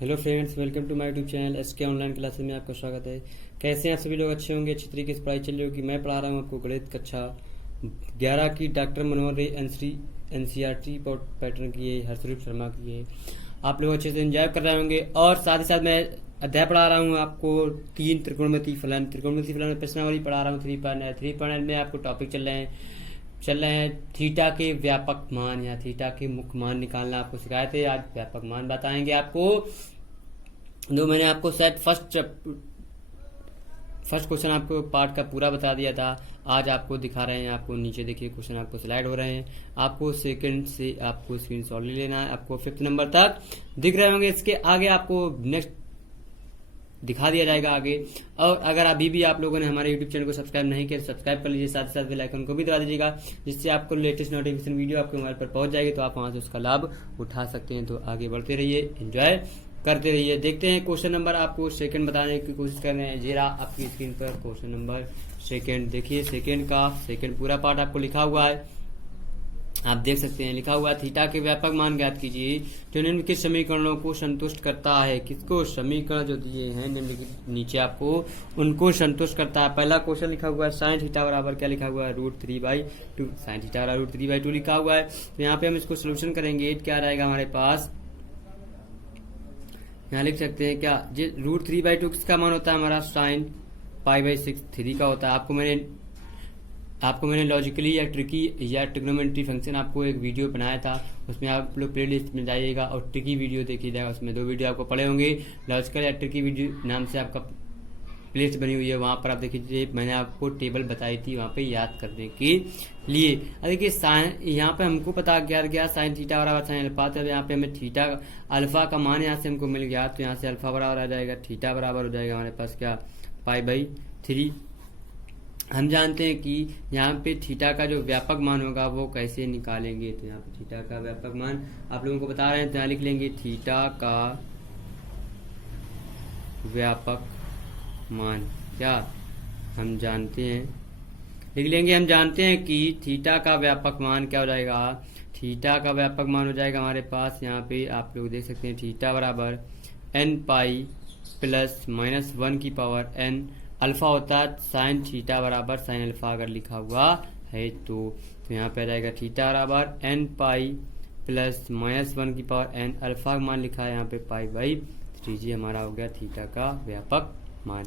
Hello friends, welcome to my YouTube channel SK online classes में आपका स्वागत है। कैसे हैं आप सभी लोग? अच्छे होंगे। अच्छी तरीके से पढ़ाई चल रही होगी। मैं पढ़ा रहा हूँ आपको गणित कक्षा 11 की डॉक्टर मनोहर रे एनसीईआरटी पैटर्न की है, हर्षरूप शर्मा की है। आप लोग अच्छे से एंजॉय कर रहे होंगे। और साथ ही साथ मैं अध्याय पढ़ा रहा हूँ आपको 3 त्रिकोणमितीय फलन में प्रश्नावली पढ़ा रहा हूँ। 3.9 में आपको टॉपिक चल रहे हैं थीटा के व्यापक मान या थीटा के मुख्य मान निकालना आपको सिखाए थे। आज व्यापक मान बताएंगे आपको। जो मैंने आपको शायद फर्स्ट क्वेश्चन आपको पार्ट का पूरा बता दिया था, आज आपको दिखा रहे हैं। आपको नीचे देखिए क्वेश्चन आपको स्लाइड हो रहे हैं। आपको सेकंड से आपको स्क्रीनशॉट ले लेना है। आपको 5th नंबर तक दिख रहे होंगे। इसके आगे आपको नेक्स्ट दिखा दिया जाएगा आगे। और अगर अभी भी आप लोगों ने हमारे YouTube चैनल को सब्सक्राइब नहीं किया तो सब्सक्राइब कर लीजिए। साथ ही साथ बेल आइकन को भी दबा दीजिएगा, जिससे आपको लेटेस्ट नोटिफिकेशन वीडियो आपके मोबाइल पर पहुंच जाएगी, तो आप वहां से उसका लाभ उठा सकते हैं। तो आगे बढ़ते रहिए, एंजॉय करते रहिए। देखते हैं क्वेश्चन नंबर, आपको सेकंड बताने की कोशिश कर रहे हैं। जीरा आपकी स्क्रीन पर क्वेश्चन नंबर सेकंड देखिए। सेकंड पूरा पार्ट आपको लिखा हुआ है, आप देख सकते हैं। लिखा हुआ थीटा के व्यापक मान ज्ञात कीजिए जो निम्नलिखित समीकरणों को संतुष्ट करता है। किसको? समीकरण जो दिए हैं निम्नलिखित नीचे आपको उनको संतुष्ट करता है। पहला क्वेश्चन लिखा हुआ है साइन थीटा बराबर क्या लिखा हुआ है? √3/2। साइन थीटा बराबर √3/2 लिखा हुआ है। तो यहाँ पे हम इसको सोल्यूशन करेंगे। क्या रहेगा हमारे पास? यहाँ लिख सकते हैं क्या √3/2 किसका मान होता है? हमारा साइन π/6 3 का होता है। आपको मैंने लॉजिकली या ट्रिकी या ट्रिग्नोमेट्री फंक्शन आपको एक वीडियो बनाया था, उसमें आप लोग प्लेलिस्ट में जाइएगा और ट्रिकी वीडियो देखिएगा। उसमें 2 वीडियो आपको पड़े होंगे। लॉजिकल या ट्रिकी वीडियो नाम से आपका प्लेलिस्ट बनी हुई है, वहाँ पर आप देखिए। मैंने आपको टेबल बताई थी वहाँ पे याद करने के लिए। देखिए साइन, यहाँ पे हमको पता गया साइन थीटा बराबर साइन अल्फा। तो यहाँ पे हमें थीटा अल्फा का मान यहाँ से हमको मिल गया। तो यहाँ से अल्फा बराबर आ जाएगा, थीटा बराबर हो जाएगा हमारे पास क्या? π/3। हम जानते हैं कि यहाँ पे थीटा का जो व्यापक मान होगा वो कैसे निकालेंगे। तो यहाँ पे थीटा का व्यापक मान आप लोगों को बता रहे हैं। तो यहाँ लिख लेंगे थीटा का व्यापक मान क्या हम जानते हैं, लिख लेंगे। हम जानते हैं कि थीटा का व्यापक मान क्या हो जाएगा? थीटा का व्यापक मान हो जाएगा हमारे पास, यहाँ पे आप लोग देख सकते हैं, थीटा बराबर n π +-1 की पावर n। अल्फा होता है साइन थीटा बराबर साइन अल्फा अगर लिखा हुआ है तो यहाँ पे आ जाएगा थीटा बराबर n π +-1 की पावर n। अल्फा का मान लिखा है यहाँ पे π/3। हमारा हो गया थीटा का व्यापक मान।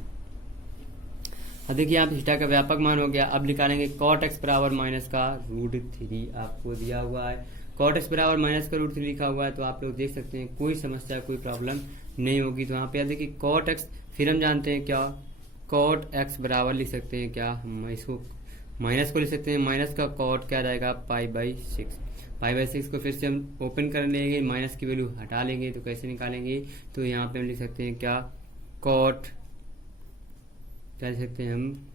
अब देखिए यहाँ पे थीटा का व्यापक मान हो गया। अब निकालेंगे cot x बराबर माइनस का √3 आपको दिया हुआ है। cot x बराबर माइनस का √3 लिखा हुआ है। तो आप लोग देख सकते हैं कोई समस्या कोई प्रॉब्लम नहीं होगी। तो यहाँ पे देखिए cot x, फिर हम जानते हैं क्या cot x बराबर लिख सकते हैं क्या? हम इसको माइनस को लिख सकते हैं। माइनस का cot क्या जाएगा? π/6। π/6 को फिर से हम ओपन कर लेंगे, माइनस की वैल्यू हटा लेंगे। तो कैसे निकालेंगे? तो यहाँ पे हम लिख सकते हैं क्या cot क्या लिख सकते हैं हम?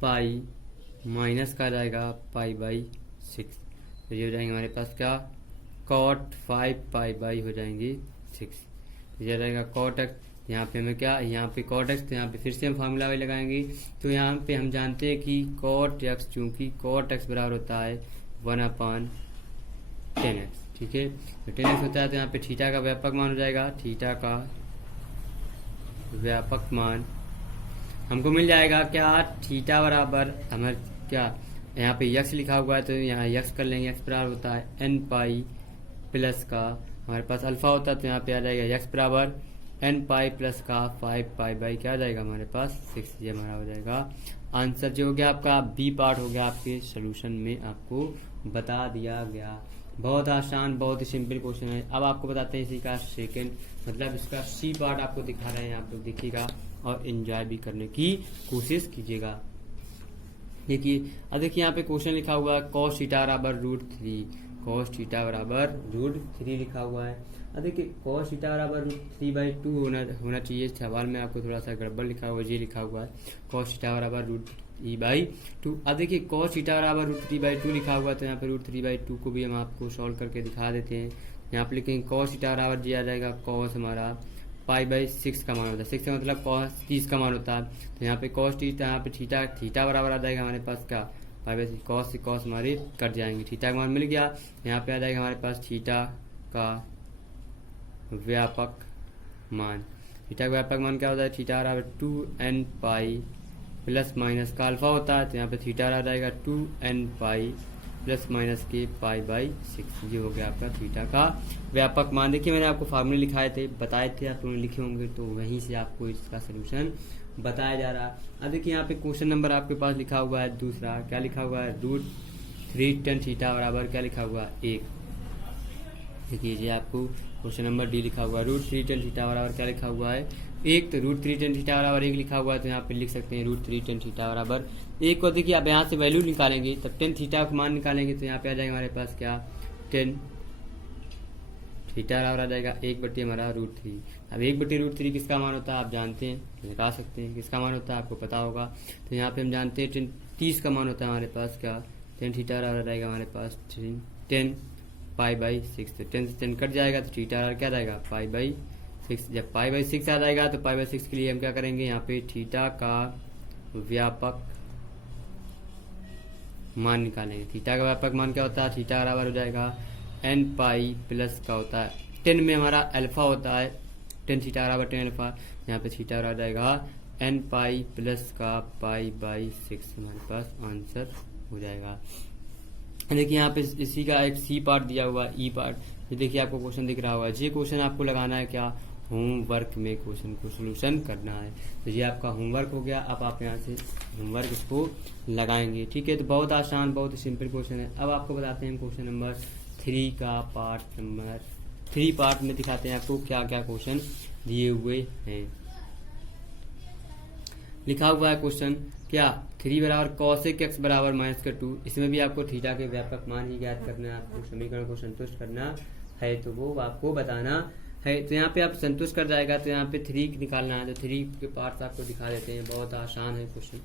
पाई माइनस का जाएगा π/6। तो ये हो जाएंगे हमारे पास क्या? cot 5π हो जाएंगे 6। ये रहेगा cot x। यहाँ पे हमें क्या? यहाँ पे cot x, तो यहाँ पे फिर से हम फार्मूला वही लगाएंगे। तो यहाँ पे हम जानते हैं कि cot x, चूंकि cot x बराबर होता है 1/10x। ठीक है, तो 10x होता है। तो यहाँ पे थीटा का व्यापक मान हो जाएगा। थीटा का व्यापक मान हमको मिल जाएगा क्या? थीटा बराबर हमारे क्या? यहाँ पे x लिखा हुआ है तो यहाँ x कर लेंगे। x बराबर होता है n π प्लस का, हमारे पास अल्फा होता है तो यहाँ पे आ जाएगा x बराबर n π प्लस का 5π क्या आ जाएगा हमारे पास? 6। ये हमारा हो जाएगा आंसर जो हो गया आपका बी पार्ट हो गया। आपके सोल्यूशन में आपको बता दिया गया। बहुत आसान, बहुत ही सिंपल क्वेश्चन है। अब आपको बताते हैं इसी का सेकंड, मतलब इसका सी पार्ट आपको दिखा रहे हैं। आप लोग देखिएगा और एंजॉय भी करने की कोशिश कीजिएगा। देखिए अब देखिए यहाँ पे क्वेश्चन लिखा हुआ है cos थीटा बराबर √3। cos थीटा बराबर √3 लिखा हुआ है। अब देखिए cos थीटा बराबर √3/2 होना चाहिए। सवाल में आपको थोड़ा सा गड़बड़ लिखा हुआ है, ये लिखा हुआ है cos थीटा बराबर √3/2। अब देखिए cos थीटा बराबर √3/2 लिखा हुआ है। तो यहाँ पे √3/2 को भी हम आपको सॉल्व करके दिखा देते हैं। यहाँ पे लिखेंगे cos थीटा बराबर जी आ जाएगा cos हमारा π/6 का मान होता है। 6 का मतलब cos 30 का मान होता है। तो यहाँ पे cos थीटा, यहाँ पे थीटा बराबर आ जाएगा हमारे पास का पाई बाई कॉस से कॉस हमारे कट जाएंगे, थीटा का मान मिल गया। यहाँ पे आ जाएगा हमारे पास थीटा का व्यापक मान। थीटा का व्यापक मान क्या होता है, थीटा बराबर 2n पाई प्लस माइनस का अल्फा होता है, तो यहाँ पे थीटा आ जाएगा 2n पाई प्लस माइनस के पाई बाई 6। ये हो गया आपका थीटा का व्यापक मान। देखिए मैंने आपको फार्मूले लिखाए थे, बताए थे, आप लोगों ने लिखे होंगे, तो वहीं से आपको इसका सोल्यूशन बताया जा रहा है। अब देखिए यहाँ पे क्वेश्चन नंबर आपके पास लिखा हुआ है दूसरा, क्या लिखा हुआ है, √3 tan थीटा बराबर क्या लिखा हुआ है 1। देखिए जी आपको क्वेश्चन नंबर डी लिखा हुआ है √3 tan थीटा बराबर क्या लिखा हुआ है 1। तो √3 tan थीटा बराबर 1 लिखा हुआ है, तो यहाँ पे लिख सकते हैं √3 tan थीटा बराबर 1 को। देखिए आप यहाँ से वैल्यू निकालेंगे तब tan थीटा का मान निकालेंगे, तो यहाँ पे आ जाएगा हमारे पास क्या, tan थीटा बराबर आ जाएगा 1/, हमारा √3। अब 1/√3 किसका मान होता है आप जानते हैं, निकाल सकते हैं, किसका मान होता है आपको पता होगा। तो यहाँ पे हम जानते हैं tan 30 का मान होता है हमारे पास क्या, tan थीटा बराबर आ जाएगा हमारे पास 10 पाई बाई 6। तो 10 से 10 कट जाएगा, तो थीटा बराबर क्या जाएगा पाई बाई 6। जब पाई बाई 6 आ जाएगा तो पाई बाई 6 के लिए हम क्या करेंगे, यहाँ पे थीटा का व्यापक मान निकालेंगे। थीटा का व्यापक मान क्या होता है, थीटा बराबर हो जाएगा n पाई प्लस का होता है 10 में हमारा अल्फा होता है, tan थीटा बराबर 10 अल्फा। यहाँ पे थीटा बराबर जाएगा n पाई प्लस का पाई बाई 6, हमारे पास आंसर हो जाएगा। देखिए यहाँ पे इसी का एक सी पार्ट दिया हुआ है, ई पार्ट, ये देखिए आपको क्वेश्चन दिख रहा होगा। ये क्वेश्चन आपको लगाना है क्या, होमवर्क में क्वेश्चन को सोल्यूशन करना है। तो ये आपका होमवर्क हो गया। अब आप यहाँ से होमवर्क इसको लगाएंगे, ठीक है। तो बहुत आसान, बहुत सिंपल क्वेश्चन है। अब आपको बताते हैं क्वेश्चन नंबर 3 का पार्ट नंबर 3 पार्ट में दिखाते हैं आपको क्या क्या क्वेश्चन दिए हुए हैं। लिखा हुआ है क्वेश्चन क्या, 3 बराबर कॉसेक x बराबर -2। इसमें भी आपको थीटा के व्यापक मान ही ज्ञात करना है, आपको समीकरण को संतुष्ट करना है, तो वो आपको बताना है। तो यहाँ पे आप संतुष्ट कर जाएगा, तो यहाँ पे 3 निकालना है, तो 3 के पार्ट्स आपको दिखा देते हैं। बहुत आसान है क्वेश्चन।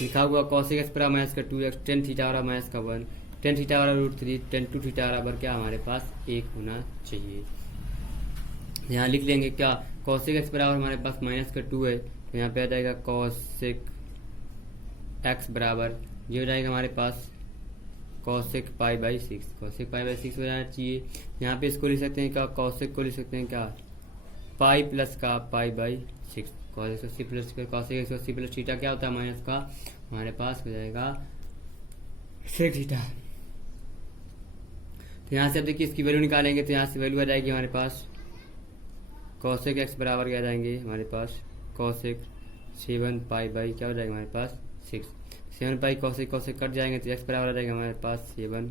लिखा हुआ कॉसेक x बराबर -2x, tan थीटा बराबर -1, tan थीटा बराबर √3, tan 2 थीटा बराबर क्या हमारे पास 1 होना चाहिए। यहाँ लिख लेंगे क्या, कॉसेक x बराबर हमारे पास -2 है, तो यहाँ पे आ जाएगा कॉसेक x बराबर, ये हो जाएगा हमारे पास cosec pi by 6, cosec pi by 6 हो जाना चाहिए। यहाँ पे इसको लिख सकते हैं क्या, कॉसेक को लिख सकते हैं क्या, पाई प्लस का पाई by 6, cosec 80 plus cosec 180 plus theta क्या होता है माइनस का, हमारे पास हो जाएगा सेक थीटा। तो यहाँ से अब देखिए इसकी वैल्यू निकालेंगे, तो यहाँ से वैल्यू आ जाएगी हमारे पास कॉसेक x बराबर क्या जाएंगे हमारे पास, कॉसेक 7 पाई बाई क्या हो जाएगा हमारे पास 6, 7 पाई कॉसेक कॉसेक कट जाएंगे, तो x बराबर आ जाएगा हमारे पास 7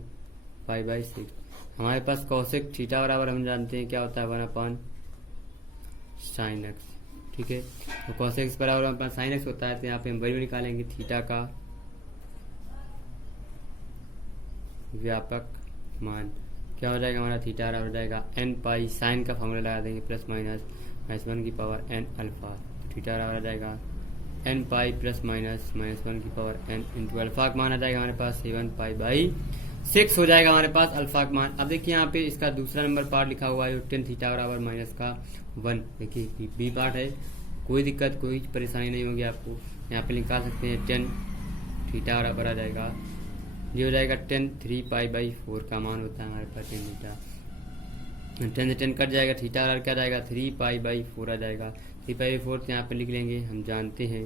पाई बाई 6। हमारे पास कॉसेक थीटा बराबर हम जानते हैं क्या होता है 1/sin x, ठीक है। तो कॉसेक x बराबर हमारे पास sin x होता है, तो यहाँ पे हम वैल्यू निकालेंगे थीटा का व्यापक मान क्या हो जाएगा हमारा, थीटा बराबर हो जाएगा n पाई, साइन का फॉर्मूला लगा देंगे प्लस माइनस -1 की पावर n अल्फा, थीटा बराबर आ जाएगा n पाई प्लस माइनस -1 की पावर n इंटू अल्फा का मान आ जाएगा हमारे पास 7 पाई बाई 6 हो जाएगा हमारे पास अल्फा का मान। अब देखिए यहाँ पे इसका दूसरा नंबर पार्ट लिखा हुआ है, tan थीटा बराबर -1। देखिए बी पार्ट है, कोई दिक्कत कोई परेशानी नहीं होगी आपको। यहाँ पे निकाल सकते हैं tan थीटा बराबर आ जाएगा, ये हो जाएगा tan 3 पाई बाई 4 का मान होता है हमारे पास tan थीटा, 10 से 10 कट जाएगा, थीटा बराबर क्या जाएगा 3 पाई बाई 4 आ जाएगा। 3 पाई बाई 4 यहाँ पे लिख लेंगे। हम जानते हैं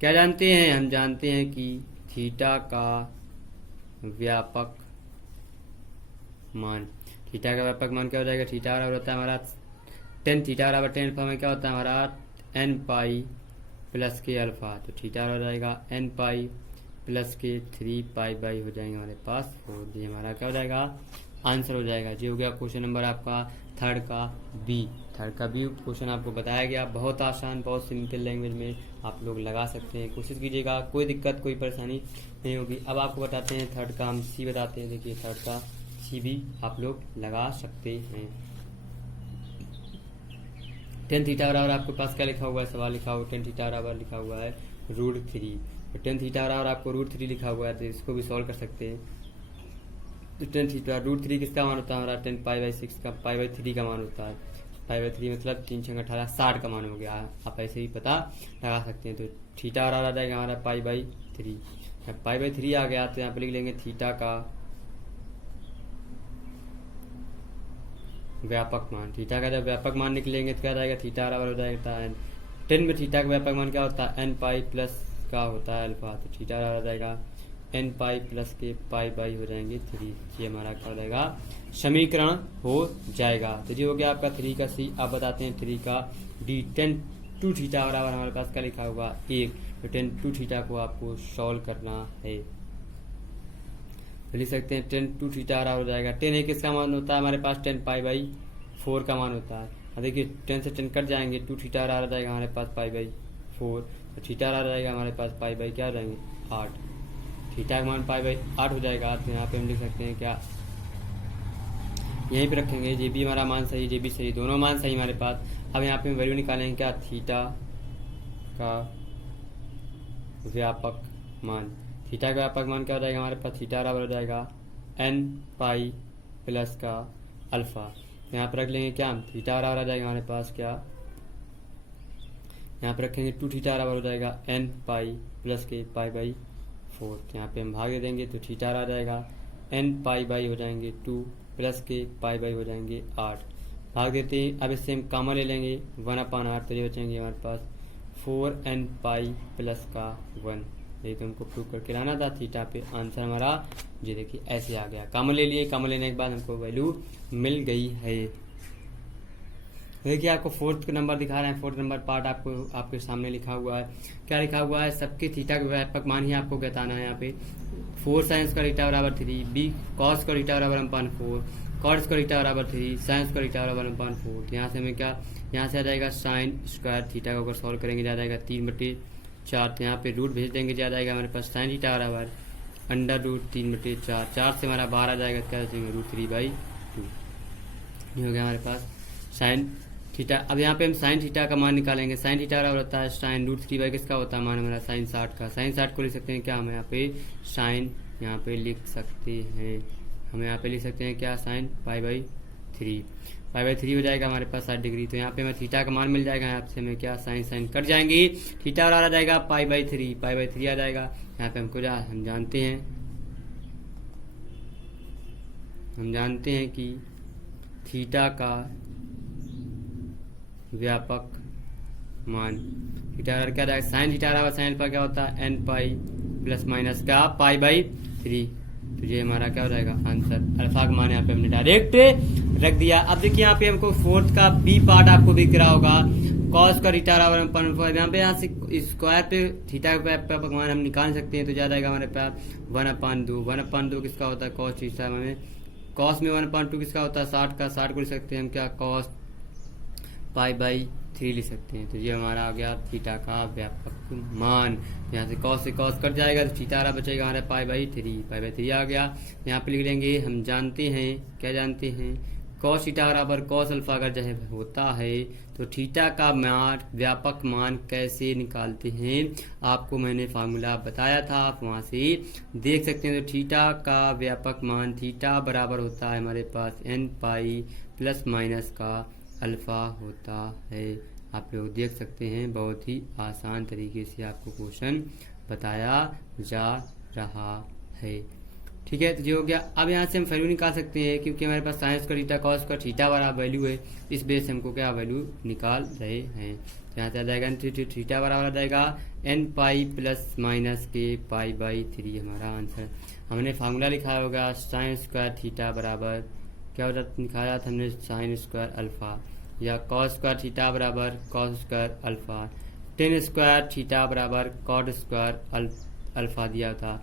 क्या जानते हैं, हम जानते हैं कि थीटा का व्यापक मान, थीटा का व्यापक मान क्या हो जाएगा, थीटा बराबर होता है हमारा tan थीटा बराबर tan अल्फा में क्या होता है हमारा n पाई प्लस के अल्फा, तो थीटा बराबर जाएगा n पाई प्लस के 3 पाई बाई हो जाएंगे हमारे पास 4। ये हमारा क्या हो जाएगा आंसर हो जाएगा। ये हो गया क्वेश्चन नंबर आपका थर्ड का बी क्वेश्चन आपको बताया गया। बहुत आसान, बहुत सिंपल लैंग्वेज में आप लोग लगा सकते हैं, कोशिश कीजिएगा, कोई दिक्कत कोई परेशानी नहीं होगी। अब आपको बताते हैं थर्ड का, हम सी बताते हैं। देखिए थर्ड का सी भी आप लोग लगा सकते हैं। tan थीटा बराबर आपके पास क्या लिखा हुआ है, सवाल लिखा हुआ tan थीटा बराबर लिखा हुआ है √3, तो tan थीटा बराबर आपको √3 लिखा हुआ है, तो इसको भी सॉल्व कर सकते हैं। तो tan थीटा √3 किसका मान होता है हमारा, 10 पाई बाई 6 का पाई बाई 3 का मान होता है। पाई बाई 3 मतलब 3 6 18 60 का मान हो गया। आप ऐसे ही पता लगा सकते हैं। तो थीटा बराबर आ जाएगा हमारा पाई बाई 3, π/3 आ गया, तो यहाँ पे लिख लेंगे थीटा का व्यापक मान। थीटा का जब व्यापक मान निकलेंगे तो क्या जाएगा, थीटा बराबर हो जाएगा n। 10 में थीटा का व्यापक मान क्या होता है, n पाई प्लस का होता है अल्फा, तो थीटा बराबर हो जाएगा n पाई प्लस के π/3 हो जाएंगे 3। ये हमारा क्या हो जाएगा, समीकरण हो जाएगा। तो ये हो गया आपका 3 का C। अब बताते हैं 3 का D। 10 टू थीटा बराबर हमारे पास क्या लिखा होगा 1, तो 10 टू थीटा को आपको सॉल्व करना है, तो लिख सकते हैं 10 टू थीटा बराबर हो जाएगा 10 है किसका मान होता है हमारे पास 10 π/4 का मान होता है। अब देखिए 10 से 10 कट जाएंगे, 2 थीटा बराबर हो जाएगा हमारे पास π/4, तो थीटा बराबर हो जाएगा हमारे पास क्या हो जाएंगे 8, थीटा का मान π/8 हो जाएगा। तो यहाँ पे हम लिख सकते हैं क्या, यहीं पे रखेंगे, ये भी हमारा मान सही, ये भी सही, दोनों मान सही हमारे पास। अब यहाँ पे हम वैल्यू निकालेंगे क्या, थीटा का व्यापक मान। थीटा का व्यापक मान क्या हो जाएगा हमारे पास, थीटा बराबर हो जाएगा n पाई प्लस का अल्फा। यहाँ पर रख लेंगे क्या, थीटा बराबर आ जाएगा हमारे पास क्या, यहाँ पर रखेंगे 2 थीटा बराबर हो जाएगा n पाई प्लस के π/4। यहाँ पे हम भाग दे देंगे तो थीटा आ जाएगा n पाई हो जाएंगे 2 प्लस के π/, हो जाएंगे 8। भाग देते हैं, अब इससे हम कामा ले लेंगे 1/8, तो ये बचेंगे हमारे पास 4n पाई प्लस का 1। ये तो हमको प्रूव करके लाना था। थीटा पे आंसर हमारा ये देखिए ऐसे आ गया, कामा ले लिए, कामा लेने के बाद हमको वैल्यू मिल गई है। देखिए आपको 4th नंबर दिखा रहे हैं, 4th नंबर पार्ट आपको आपके सामने लिखा हुआ है। क्या लिखा हुआ है, सबके थीटा का व्यापक मान ही आपको बताना है। यहाँ पे 4 साइंस का थीटा बराबर 3, बी कॉस का थीटा बराबर 1/4, कॉस का थीटा बराबर 3, साइंस का थीटा बराबर 1/4। यहाँ से हमें क्या, यहाँ से आ जाएगा साइन स्क्वायर थीटा को अगर सॉल्व करेंगे जा जाएगा 3/4। तो यहाँ पे रूट भेज देंगे, जा जाएगा हमारे पास साइन थीटा बराबर √3/4। 4 से हमारा 12 आ जाएगा, क्या √3/2। ये हो गया हमारे पास साइन थीटा। अब यहाँ पे हम साइन थीटा का मान निकालेंगे। साइन थीटा बराबर होता है साइन √3/, किसका होता है मान हमारा साइन 60 का। साइन 60 को लिख सकते हैं क्या, हम यहाँ पे साइन यहाँ पे लिख सकते हैं, हम यहाँ पे लिख सकते हैं क्या, साइन π/3। π/3 हो जाएगा हमारे पास 60 डिग्री। तो यहाँ पे हमें थीटा का मान मिल जाएगा, यहाँ से हमें क्या साइन साइन कट जाएंगी, थीटा आ जाएगा π/3 आ जाएगा। यहाँ पे हमको हम जानते हैं कि थीटा का व्यापक मान, थीटा क्या जाएगा, साइन थीटा बराबर साइन अल्फा क्या होता है n पाई प्लस माइनस का π/3। तो ये हमारा क्या हो जाएगा आंसर, अल्फा का मान यहाँ पे हमने डायरेक्ट रख दिया। अब देखिए यहाँ पे हमको 4th का बी पार्ट आपको दिख रहा होगा, कॉस का थीटा बराबर यहाँ पे, यहाँ से स्क्वायर पे थीटा का व्यापक मान हम निकाल सकते हैं। तो जा जाएगा हमारे पास 1/2 किसका होता है कॉस थीटा में, कॉस में 1/2 किसका होता है 60 का, 60 को लिख सकते हैं हम क्या, कॉस π/3 लिख सकते हैं। तो ये हमारा आ गया थीटा का व्यापक मान। यहाँ से कॉस कट जाएगा तो थीटा बचेगा हमारा π/3 आ गया। यहाँ पे लिख लेंगे, हम जानते हैं, क्या जानते हैं, कॉस थीटा बराबर कॉस अल्फा अगर जो होता है तो थीटा का मान व्यापक मान कैसे निकालते हैं, आपको मैंने फार्मूला बताया था, आप वहाँ से देख सकते हैं। तो थीटा का व्यापक मान, थीटा बराबर होता है हमारे पास n पाई प्लस माइनस का अल्फा होता है। आप लोग देख सकते हैं, बहुत ही आसान तरीके से आपको क्वेश्चन बताया जा रहा है। ठीक है, तो जो हो गया। अब यहाँ से हम वैल्यू निकाल सकते हैं, क्योंकि हमारे पास साइंस का थीटा कॉस का थीटा बराबर वैल्यू है, इस बेस से हमको क्या वैल्यू निकाल रहे हैं। यहाँ से आ जाएगा थीटा बराबर आ जाएगा n पाई प्लस माइनस के π/3 हमारा आंसर। हमने फार्मूला लिखा होगा साइन स्क्वायर थीटा बराबर क्या हो जाता, निकाला था हमने साइन स्क्वायर अल्फा, या कॉस स्क्वायर थीटा बराबर cos square alpha, ten square theta बराबर कॉट स्क्वायर अल्फा दिया था।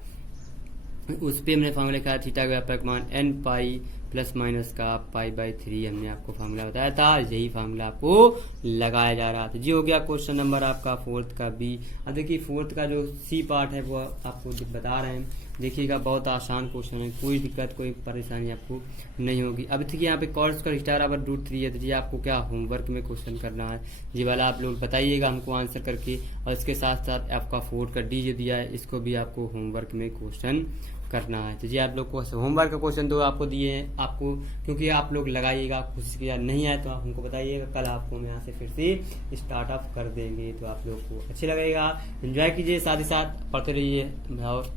उस पर हमने फार्मूला लिखा थीटा का व्यापक मान n पाई प्लस माइनस का π/3 हमने आपको फार्मूला बताया था, यही फार्मूला आपको लगाया जा रहा था। जी हो गया क्वेश्चन नंबर आपका 4th का बी। अब देखिए 4th का जो सी पार्ट है वो आपको बता रहे हैं, देखिएगा बहुत आसान क्वेश्चन है, कोई दिक्कत कोई परेशानी आपको नहीं होगी। अब देखिए यहाँ पे कॉस का थीटा बराबर √3 है, तो जी आपको क्या होमवर्क में क्वेश्चन करना है, जी वाला आप लोग बताइएगा हमको आंसर करके, और इसके साथ साथ आपका 4th का डी जो दिया है इसको भी आपको होमवर्क में क्वेश्चन करना है। तो जी आप लोग को होमवर्क का क्वेश्चन तो आपको दिए हैं, आपको क्योंकि आप लोग लगाइएगा, कोशिश किया नहीं आए तो आप हमको बताइएगा, कल आपको हम यहाँ से फिर से स्टार्ट अप कर देंगे। तो आप लोग को अच्छे लगेगा, एंजॉय कीजिए, साथ ही साथ पढ़ते रहिए और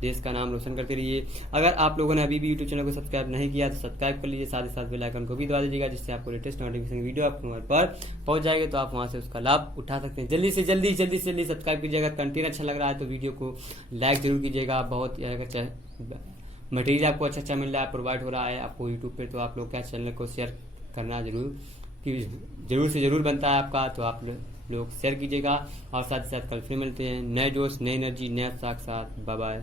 देश का नाम रोशन करते रहिए। अगर आप लोगों ने अभी भी यूट्यूब चैनल को सब्सक्राइब नहीं किया तो सब्सक्राइब कर लीजिए, साथ ही साथ बेल आइकन को भी दबा दीजिएगा, जिससे आपको लेटेस्ट नोटिफिकेशन वीडियो आपके मोबाइल पर पहुंच जाएगी, तो आप वहां से उसका लाभ उठा सकते हैं। जल्दी से जल्दी सब्सक्राइब कीजिएगा। कंटेंट अच्छा लग रहा है तो वीडियो को लाइक जरूर कीजिएगा। बहुत मटेरियल आपको अच्छा मिल रहा है, प्रोवाइड हो रहा है आपको यूट्यूब पे, तो आप लोग क्या चैनल को शेयर करना जरूर से जरूर बनता है आपका, तो आप लोग शेयर कीजिएगा। और साथ ही साथ कल फिर मिलते हैं नए जोश, नई एनर्जी, नया साथ। Bye bye.